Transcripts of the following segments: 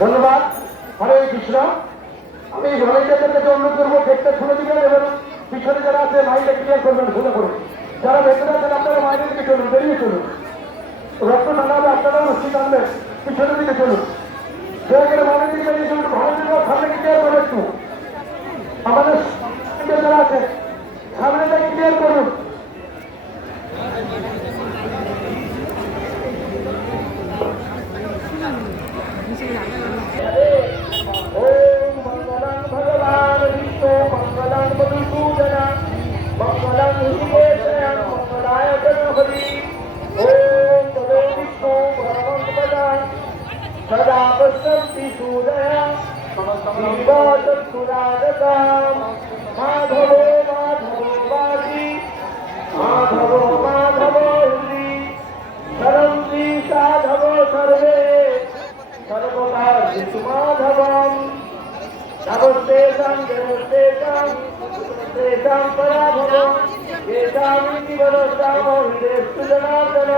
ধন্যবাদ। হরে কৃষ্ণ। আমি ভলেন্টিয়ারদেরকে অনুরোধ করব গেটটা খুলে দিবেন এবং পিছনে যারা আছে মাইন্ডে ক্লিয়ার করবেন শুনে করুন যারা ভেতরে আছেন, আপনারা মাইন্ডের দিকে চলুন, বেরিয়ে চলুন। রক্ত টানা হবে আপনারাও রশ্মি টানবেন পিছনের দিকে চলুন। দয়া মাইন্ডের দিকে বেরিয়ে চলুন ভলেন্টিয়ার সামনে ক্লিয়ার করুন একটু। আমাদের যারা আছে সামনেটা ক্লিয়ার করুন। सदा पश्यन्ति सूदय चक्षुरागताम् माधवो माधवो वाजी माधवो माधवो हृदि सर्वं श्री साधवो सर्वे सर्वदा शिशुमाधवम् नमस्तेषां देवस्तेषां तेषां पराभवम् येषामिति वदस्तामो हृदयस्तु जनार्दन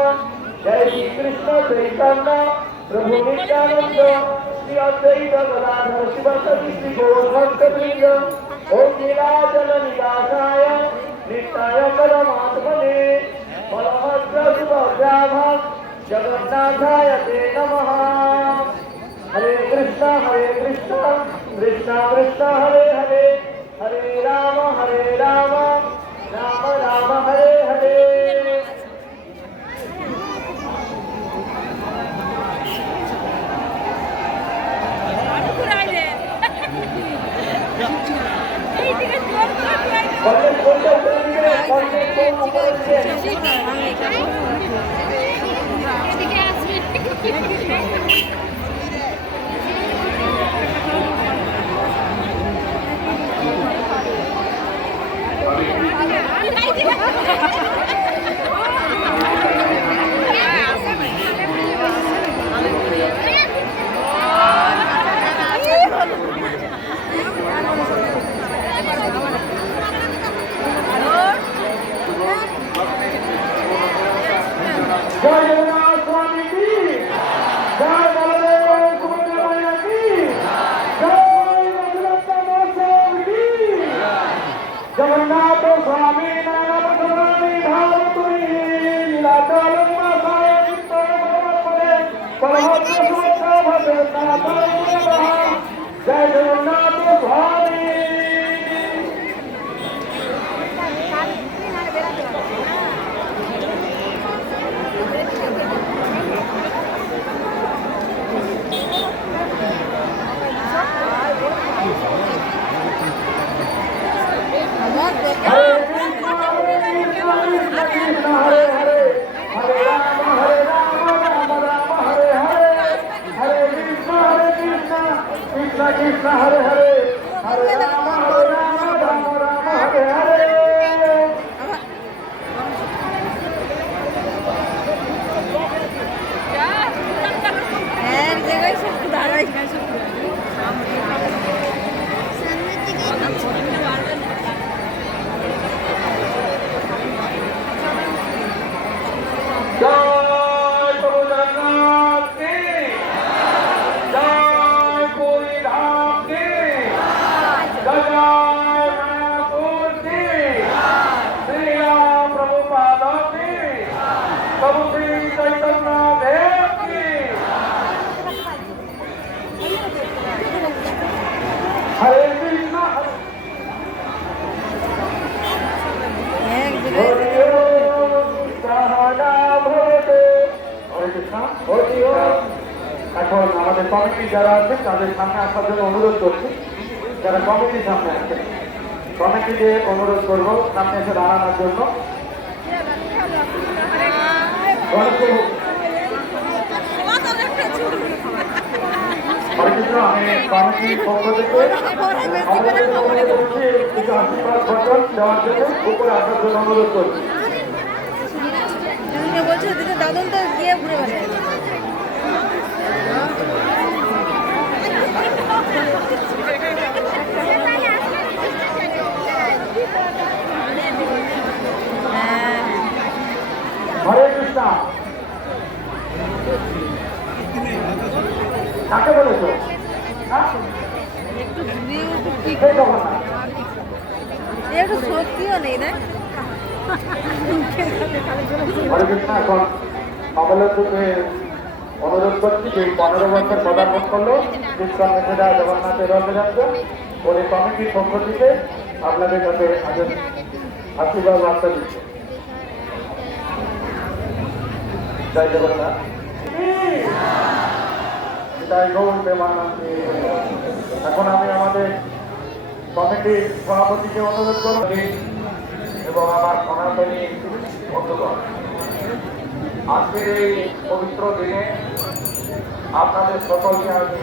जय श्रीकृष्ण चैतन्य प्रभु नित्यानन्द श्री अद्वैत गदाधर शिवसति श्री गौरभक्तवृन्द ॐ नीलाचल निवासाय, नित्याय परमात्मने बलभद्र सुभद्राभां जगन्नाथाय ते नमः। हरे कृष्ण हरे कृष्ण कृष्ण कृष्ण, हरे हरे हरे राम हरे राम राम राम, हरे দিবে পরে পরমত্র আমাদের কমিটি যারা আছে তাদের সামনে আসার জন্য অনুরোধ করছি, যারা কমিটির সামনে আছে কমিটিকে অনুরোধ করব সামনে এসে দাঁড়ানোর জন্য। আমি কমিটির পক্ষ থেকে কিছু আশীর্বাদ বচন দেওয়ার জন্য উপরে আসার জন্য অনুরোধ করছি। একটু শক্তিও নেই না এখন কমলেশ্বরকে অনুরোধ করছি যে পনেরো বছর পদার্পণ করল মেঘেরা জগন্নাথের রথযাত্রা ওই কমিটির পক্ষ থেকে আপনাদের কাছে আশীর্বাদ বার্তা দিচ্ছে। জয় জগন্নাথ। জয় গৌর প্রেমানন্দে এখন আমি আমাদের কমিটির সভাপতিকে অনুরোধ করছি এবং আমার সনাতনী বন্ধুগণ, আজকের এই পবিত্র দিনে আপনাদের সকলকে আমি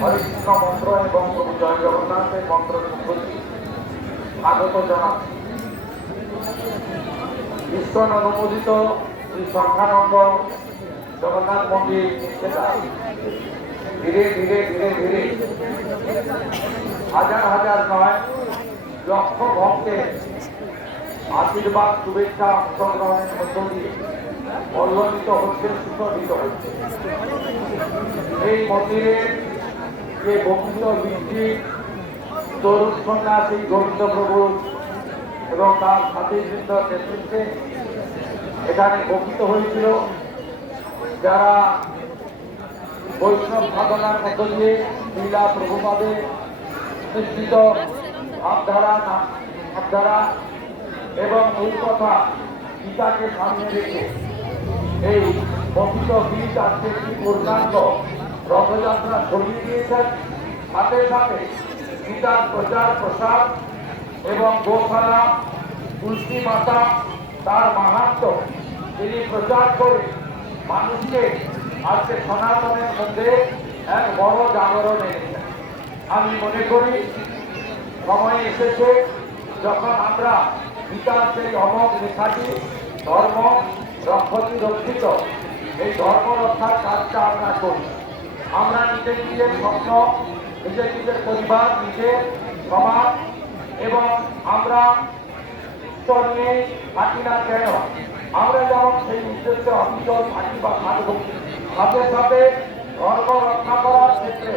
হরিকৃষ্ণ মন্ত্র এবং প্রভু জয় জগন্নাথের মন্ত্র প্রতি স্বাগত জানাচ্ছি। ঈশ্বর অনুমোদিত শ্রী সংখ্যানন্দ জগন্নাথ মন্দির ধীরে ধীরে ধীরে ধীরে। হাজার হাজার নয়, লক্ষ ভক্তের আশীর্বাদ, শুভেচ্ছা, অংশগ্রহণের মধ্য দিয়ে পল্লবিত হচ্ছে সুশোভিত হচ্ছে। এই মন্দিরের যে বক্তৃত বৃদ্ধি তরুণ সন্ন্যাসী গোবিন্দ প্রভু এবং তার সাথী নেতৃত্বে এখানে বক্তৃত হয়েছিল। যারা বৈষ্ণব সাধনার মধ্য দিয়ে লীলা প্রভুপাদে সৃষ্টিত ভাবধারা ভাবধারা এবং এই কথা গীতাকে সামনে রেখে এই পবিত্র বীজ আজকে একটি পূর্ণাঙ্গ রথযাত্রা ছড়িয়ে দিয়েছেন সাথে সাথে গীতার প্রচার, প্রসার এবং গোশালা, তুলসী মাতা, তার মাহাত্ম তিনি প্রচার করে মানুষকে আজকে সনাতনের মধ্যে এক বড় জাগরণ এনেছেন আমি মনে করি, সময় এসেছে যখন আমরা গীতার সেই অমক লেখাটি ধর্ম রক্ষতি রক্ষিত। এই ধর্ম রক্ষার কাজটা আমরা করি। আমরা নিজের নিজের স্বপ্ন নিজের নিজের পরিবার নিজের সমাজ, এবং আমরা নিয়ে থাকি না কেন? আমরা যেমন সেই উদ্দেশ্যে অবিচল থাকি বা থাকব সাথে সাথে ধর্ম রক্ষা করার ক্ষেত্রে